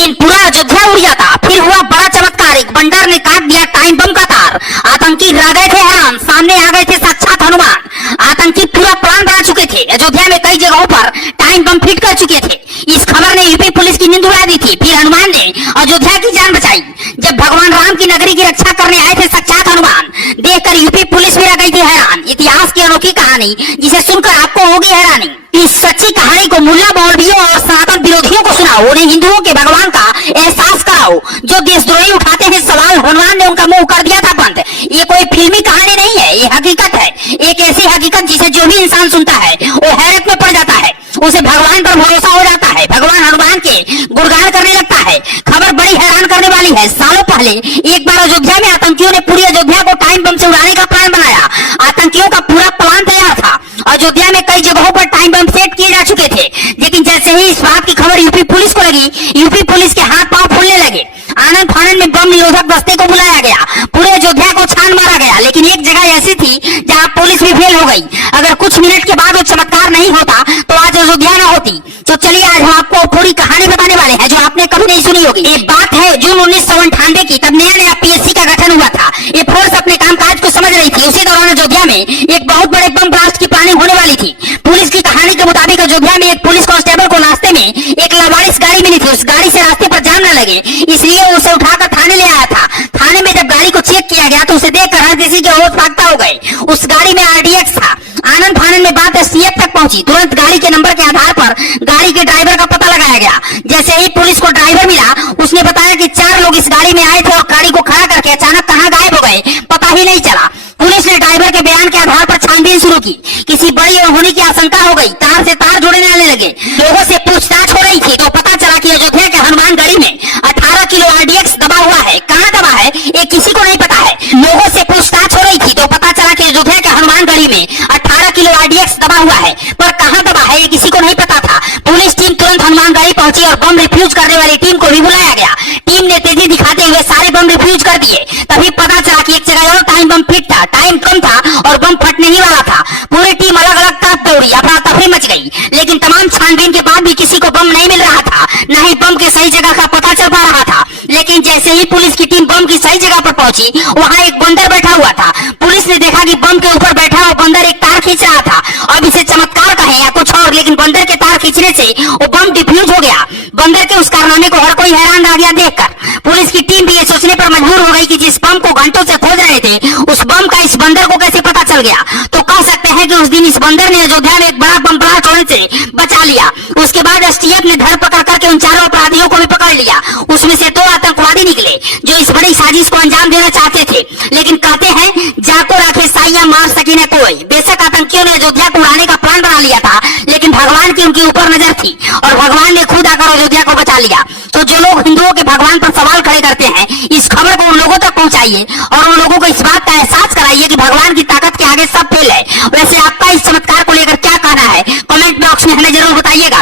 दिन पूरा अयोध्या उड़ जाता। फिर हुआ बड़ा चमत्कार, एक बंदर ने काट दिया टाइम बम का तार। आतंकी रह गए थे हैरान, सामने आ गए थे साक्षात हनुमान। आतंकी पूरा प्लान बना चुके थे, अयोध्या में कई जगहों पर टाइम बम फिट कर चुके थे। इस खबर ने यूपी पुलिस की नींद उड़ा दी थी। फिर हनुमान ने अयोध्या की जान बचाई। जब भगवान राम की नगरी की रक्षा करने आए थे साक्षात हनुमान, देखकर यूपी पुलिस भी रह गई थी हैरान। इतिहास की अनोखी कहानी जिसे सुनकर आपको होगी हैरानी। इस सच्ची कहानी को मुल्ला मौलवियों और सनातन विरोधियों को सुनाओ, उन्हें हिंदुओं के भगवान का एहसास कराओ। जो देशद्रोही उठाते हैं सवाल, हनुमान ने उनका मुंह कर दिया था बंद। ये कोई फिल्मी कहानी नहीं है, ये हकीकत है। एक ऐसी हकीकत जिसे जो भी इंसान सुनता है वो हैरत में पड़ जाता है, उसे भगवान पर भरोसा हो जाता है, भगवान हनुमान के गुणगान करने लगता है। खबर बड़ी हैरान करने वाली है। सालों पहले एक बार अयोध्या में आतंकियों ने पूरी अयोध्या को टाइम बम से उड़ाने का प्लान बनाया। आतंकियों का पूरा प्लान तैयार था। अयोध्या में कई जगहों पर टाइम बम सेट किए जा चुके थे, लेकिन जैसे ही इस बात की खबर यूपी पुलिस को लगी, यूपी पुलिस के हाथ पांव फूलने लगे। आनंद फानंद में बम निरोधक दस्ते को बुलाया गया, पूरे अयोध्या को छान मारा गया। लेकिन एक जगह ऐसी थी जहां पुलिस भी फेल हो गई। अगर कुछ मिनट के बाद वो चमत्कार नहीं होता तो आज अयोध्या न होती। तो चलिए आज हम आपको पूरी कहानी बताने वाले हैं जो आपने कभी नहीं सुनी होगी। एक बात है जून 1998 की, तब नया नया पीएससी का गठन हुआ था। ये फोर्स अपने कामकाज को समझ रही थी। उसी दौरान अयोध्या में एक बहुत बड़े बम ब्लास्ट की प्लानिंग होने वाली थी। पुलिस की कहानी के मुताबिक अयोध्या में एक पुलिस कांस्टेबल को रास्ते में एक लावारिस गाड़ी मिली थी। उस गाड़ी से रास्ते पर जाम न लगे, इसलिए उसे उठाकर थाने ले आया था। थाने में जब गाड़ी को चेक किया गया तो उसे देखकर हर किसी के होश भागता हो गए। उस गाड़ी में आरडीएक्स था। आनंद फानंद में बात एसटीएफ तक पहुंची। तुरंत गाड़ी के नंबर के आधार पर गाड़ी के ड्राइवर का पता लगाया गया। जैसे ही पुलिस को ड्राइवर मिला, उसने बताया कि 4 लोग इस गाड़ी में आए थे और गाड़ी को खड़ा करके अचानक कहां गायब हो गए, पता ही नहीं चला। पुलिस ने ड्राइवर के बयान के आधार पर छानबीन शुरू की। किसी बड़ी होने की आशंका हो गई, तार से तार जोड़ने लगे। लोगों से पूछताछ हो रही थी तो पता चला कि अयोध्या के हनुमान गढ़ी में 18 किलो आरडीएक्स दबा हुआ है। कहाँ दबा है ये किसी को नहीं पता है। लोगों से पूछताछ हो रही थी तो पता चला कि अयोध्या के हनुमान गढ़ी में 18 किलो आरडीएक्स दबा हुआ है, पर कहाँ दबा है ये किसी को नहीं पता था। पुलिस टीम तुरंत हनुमान गढ़ी पहुंची और बम रिफ्यूज करने वाली टीम को भी बुलाया गया। टीम ने तेजी दिखाते हुए सारे बम रिफ्यूज कर दिए। तभी पता चला कि एक जगह और टाइम बम फिट था, टाइम कम था और बम फटने ही वाला था। पूरी टीम अलग अलग तरफ दौड़ी, अफरा तफरी मच गई। लेकिन तमाम छानबीन के बाद भी किसी को बम नहीं मिल रहा था, न ही बम के सही जगह का पता चल पा रहा था। लेकिन जैसे ही पुलिस की टीम बम की सही जगह पर पहुंची, वहां एक बंदर बैठा हुआ था। पुलिस ने देखा कि बम के ऊपर बैठा हुआ बंदर एक तार खींच रहा था। अब इसे चमत्कार कहे या कुछ और, लेकिन बंदर के तार खींचने से वो बम डिफ्यूज हो गया। बंदर के उस कारनामे को हर कोई हैरान रह गया देखकर। पुलिस की टीम भी ये सोचने पर मजबूर हो गई कि जिस बम को घंटों से खोज रहे थे, उस बम का इस बंदर को कैसे पता चल गया। तो कह सकते हैं कि उस दिन इस बंदर ने अयोध्या में एक बड़ा बम ब्लास्ट होने से बचा लिया। उसके बाद एसटीएफ ने धरपकड़ करके उन 4 अपराधियों को भी पकड़ लिया। उसमें से 2 आतंकवादी निकले जो इस बड़ी साजिश को अंजाम देना चाहते थे। लेकिन कहते हैं जाको राखे साइया मार सकी न कोई। बेशक आतंकियों ने अयोध्या को उड़ाने का प्लान बना लिया था, लेकिन भगवान की उनके ऊपर नजर थी और भगवान ने खुद आकर अयोध्या को बचा लिया। तो जो लोग हिंदुओं के भगवान पर सवाल खड़े करते हैं, इस खबर को उन लोगों तक पहुंचाइए और उन लोगों को इस बात का एहसास कराइए कि भगवान की ताकत के आगे सब फेल है। वैसे आपका इस चमत्कार को लेकर क्या कहना है, कमेंट बॉक्स में हमें जरूर बताइएगा।